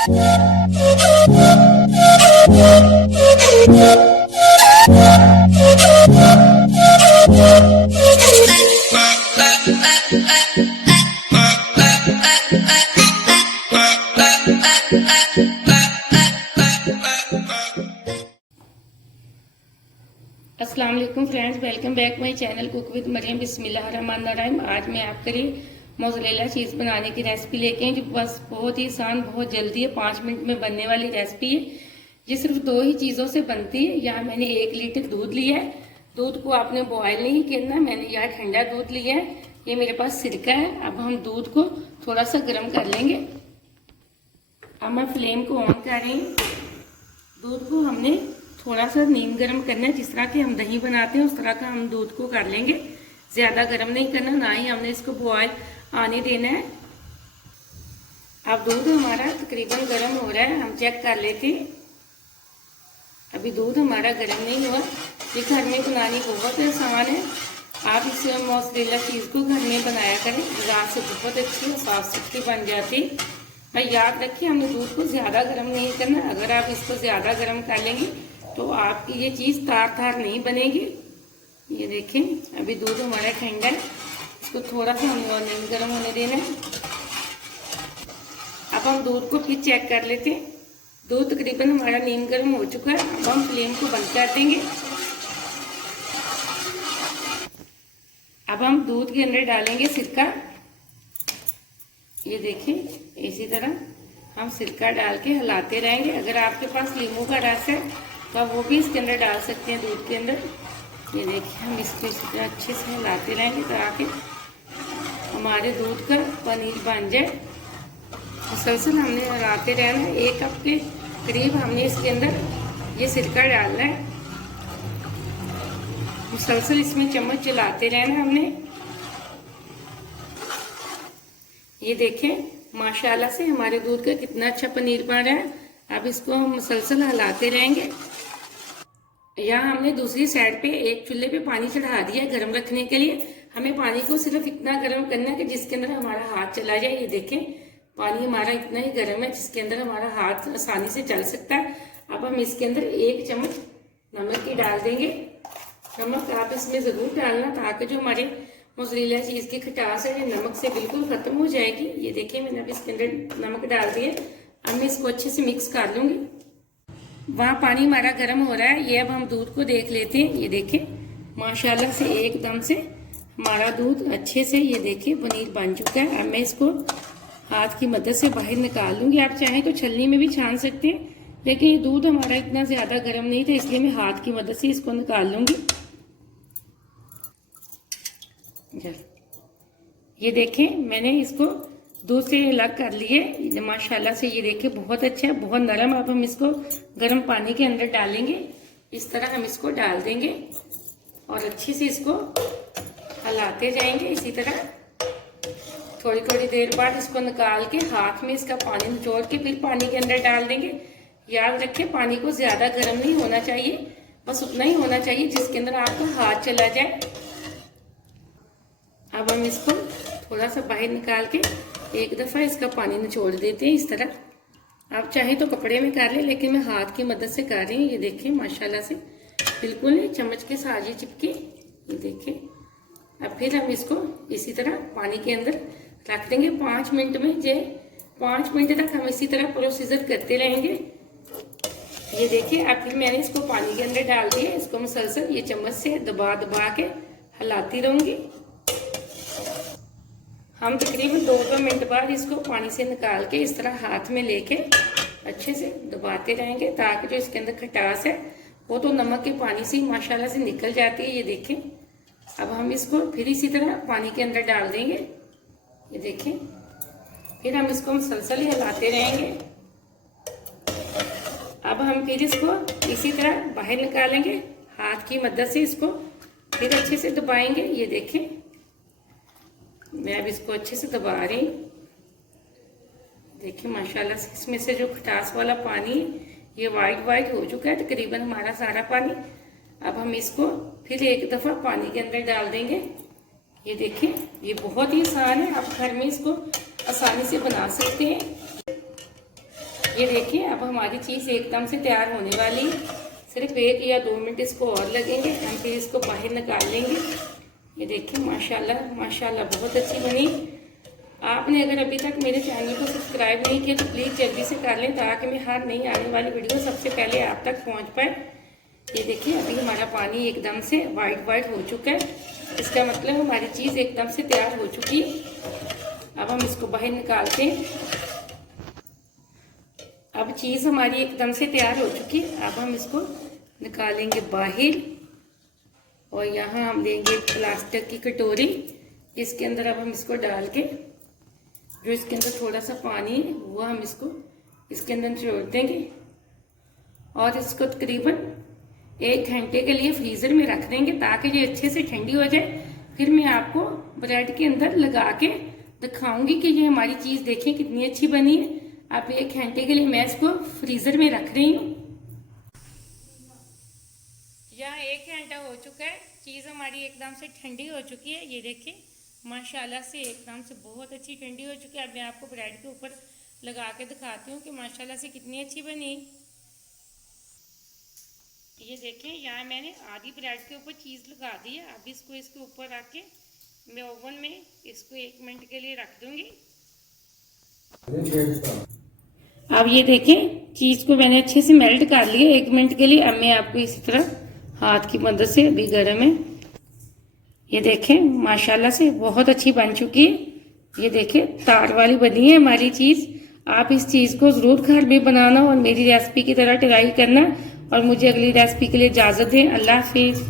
अस्सलाम वालेकुम friends, welcome back my channel cook with Mariam. बिस्मिल्लाहिर्रहमानिर्रहीम। आज मैं आपके लिए मोज़रेला चीज़ बनाने की रेसिपी लेके आई, जो बस बहुत ही आसान, बहुत जल्दी है, 5 मिनट में बनने वाली रेसिपी है। ये सिर्फ 2 ही चीज़ों से बनती है। यहाँ मैंने 1 लीटर दूध लिया है। दूध को आपने बॉयल नहीं करना, मैंने यहाँ ठंडा दूध लिया है। ये मेरे पास सिरका है। अब हम दूध को थोड़ा सा गर्म कर लेंगे। अब मैं फ्लेम को ऑन कर रही हूँ। दूध को हमने थोड़ा सा नीम गर्म करना है, जिस तरह के हम दही बनाते हैं उस तरह का हम दूध को कर लेंगे। ज़्यादा गर्म नहीं करना, ना ही हमने इसको बॉयल आने देना है। अब दूध हमारा तकरीबन गर्म हो रहा है, हम चेक कर लेते हैं। अभी दूध हमारा गर्म नहीं हुआ। ये घर में बनानी बहुत आसान है। आप इस मोज़रेला चीज़ को घर में बनाया करें, बाजार से बहुत अच्छी और साफ सुथरी बन जाती है। भाई याद रखिए, हमने दूध को ज़्यादा गर्म नहीं करना। अगर आप इसको ज़्यादा गर्म कर लेंगे तो आपकी ये चीज़ तार तार नहीं बनेगी। ये देखें, अभी दूध हमारा ठंडा है, इसको थोड़ा सा हमें और नहीं गर्म होने देना है। अब हम दूध को फिर चेक कर लेते हैं। दूध तकरीबन हमारा नीम गर्म हो चुका है। अब हम फ्लेम को बंद कर देंगे। अब हम दूध के अंदर डालेंगे सिरका। ये देखें, इसी तरह हम सिरका डाल के हिलाते रहेंगे। अगर आपके पास नींबू का रस है तो आप वो भी इसके अंदर डाल सकते हैं, दूध के अंदर। ये देखिए, हम इसको इसी तरह अच्छे से हिलाते रहेंगे ताकि हमारे दूध का पनीर बन जाए। मुसलसल हमने हिलाते रहना है। 1 कप के करीब हमने इसके अंदर ये सिरका डालना है। मुसलसल इसमें चम्मच चलाते रहना हमने। ये देखें, माशाल्लाह से हमारे दूध का कितना अच्छा पनीर बन रहा है। अब इसको हम मुसलसल हिलाते रहेंगे। यहाँ हमने दूसरी साइड पे एक चूल्हे पे पानी चढ़ा दिया गर्म रखने के लिए। हमें पानी को सिर्फ इतना गर्म करना है कि जिसके अंदर हमारा हाथ चला जाए। ये देखें, पानी हमारा इतना ही गर्म है जिसके अंदर हमारा हाथ आसानी से चल सकता है। अब हम इसके अंदर 1 चम्मच नमक की डाल देंगे। नमक आप इसमें ज़रूर डालना ताकि जो हमारे मोज़रेला चीज़ की खटास है ये नमक से बिल्कुल ख़त्म हो जाएगी। ये देखिए, मैंने अब इसके अंदर नमक डाल दिया। अब मैं इसको अच्छे से मिक्स कर लूँगी। वहाँ पानी हमारा गर्म हो रहा है। ये अब हम दूध को देख लेते हैं। ये देखें, माशाल्लाह से एकदम से हमारा दूध अच्छे से, ये देखिए, पनीर बन चुका है। अब मैं इसको हाथ की मदद से बाहर निकाल लूँगी। आप चाहें तो छलनी में भी छान सकते हैं, लेकिन ये दूध हमारा इतना ज़्यादा गर्म नहीं था, इसलिए मैं हाथ की मदद से इसको निकाल लूँगी। ये देखें, मैंने इसको दूध से अलग कर लिए। माशाल्लाह से ये देखिए बहुत अच्छा है, बहुत नरम। अब हम इसको गर्म पानी के अंदर डालेंगे। इस तरह हम इसको डाल देंगे और अच्छे से इसको हिलाते जाएंगे। इसी तरह थोड़ी थोड़ी देर बाद इसको निकाल के हाथ में इसका पानी निचोड़ के फिर पानी के अंदर डाल देंगे। याद रखें, पानी को ज़्यादा गर्म नहीं होना चाहिए, बस उतना ही होना चाहिए जिसके अंदर आपका हाथ चला जाए। अब हम इसको थोड़ा सा बाहर निकाल के एक दफ़ा इसका पानी निचोड़ देते हैं। इस तरह आप चाहें तो कपड़े में कर लें, लेकिन मैं हाथ की मदद से कर रही हूँ। ये देखें, माशाल्लाह से बिल्कुल नहीं चम्मच के साथ ही चिपके। ये देखें, अब फिर हम इसको इसी तरह पानी के अंदर रख देंगे 5 मिनट में। 5 मिनट तक हम इसी तरह प्रोसीजर करते रहेंगे। ये देखिए, अब फिर मैंने इसको पानी के अंदर डाल दिया। इसको मुसलसल ये चम्मच से दबा दबा के हिलाती रहूँगी। हम तकरीबन 2 मिनट बाद इसको पानी से निकाल के इस तरह हाथ में लेके अच्छे से दबाते रहेंगे ताकि जो इसके अंदर खटास है वो तो नमक के पानी से ही माशाल्लाह से निकल जाती है। ये देखें, अब हम इसको फिर इसी तरह पानी के अंदर डाल देंगे। ये देखें, फिर हम इसको मुसलसल हिलाते रहेंगे। अब हम फिर इसको इसी तरह बाहर निकालेंगे, हाथ की मदद से इसको फिर अच्छे से दबाएंगे। ये देखें, मैं अब इसको अच्छे से दबा रही हूँ। देखिए, माशाल्लाह से इसमें से जो खटास वाला पानी है ये वाइट हो चुका है तकरीबन हमारा सारा पानी। अब हम इसको फिर एक दफ़ा पानी के अंदर डाल देंगे। ये देखें, ये बहुत ही आसान है, आप घर में इसको आसानी से बना सकते हैं। ये देखिए अब हमारी चीज़ एकदम से तैयार होने वाली है। सिर्फ 1 या 2 मिनट इसको और लगेंगे, हम फिर इसको बाहर निकाल लेंगे। ये देखिए माशाल्लाह माशाल्लाह बहुत अच्छी बनी। आपने अगर अभी तक मेरे चैनल को सब्सक्राइब नहीं किया तो प्लीज़ जल्दी से कर लें, ताकि मैं हर नई आने वाली वीडियो सबसे पहले आप तक पहुंच पाए। ये देखिए अभी हमारा पानी एकदम से वाइट हो चुका है, इसका मतलब हमारी चीज़ एकदम से तैयार हो चुकी है। अब हम इसको बाहर निकालते हैं। अब चीज़ हमारी एकदम से तैयार हो चुकी है। अब हम इसको निकालेंगे बाहर और यहाँ हम लेंगे प्लास्टिक की कटोरी। इसके अंदर अब हम इसको डाल के, जो इसके अंदर थोड़ा सा पानी है वो हम इसको इसके अंदर छोड़ देंगे और इसको तकरीबन 1 घंटे के लिए फ्रीज़र में रख देंगे, ताकि ये अच्छे से ठंडी हो जाए। फिर मैं आपको ब्रेड के अंदर लगा के दिखाऊंगी कि ये हमारी चीज़ देखें कितनी अच्छी बनी है। अब 1 घंटे के लिए मैं इसको फ्रीज़र में रख रही हूँ। यहाँ 1 घंटा हो चुका है, चीज़ हमारी एकदम से ठंडी हो चुकी है। ये देखिए माशाल्लाह से एकदम से बहुत अच्छी ठंडी हो चुकी है। अब मैं आपको ब्रेड के ऊपर लगा के दिखाती हूँ कि माशाल्लाह से कितनी अच्छी बनी। ये देखें यहाँ मैंने आधी ब्रेड के ऊपर चीज़ लगा दी है। अब इसको इसके ऊपर रख के मैं ओवन में इसको 1 मिनट के लिए रख दूँगी। अब ये देखें चीज़ को मैंने अच्छे से मेल्ट कर लिया 1 मिनट के लिए। अब मैं आपको इसी तरह हाथ की मदद से, अभी गर्म है, ये देखें माशाल्लाह से बहुत अच्छी बन चुकी है। ये देखें तार वाली बनी है हमारी चीज़। आप इस चीज़ को ज़रूर घर में बनाना और मेरी रेसिपी की तरह ट्राई करना। और मुझे अगली रेसिपी के लिए इजाज़त दें। अल्लाह हाफिज़।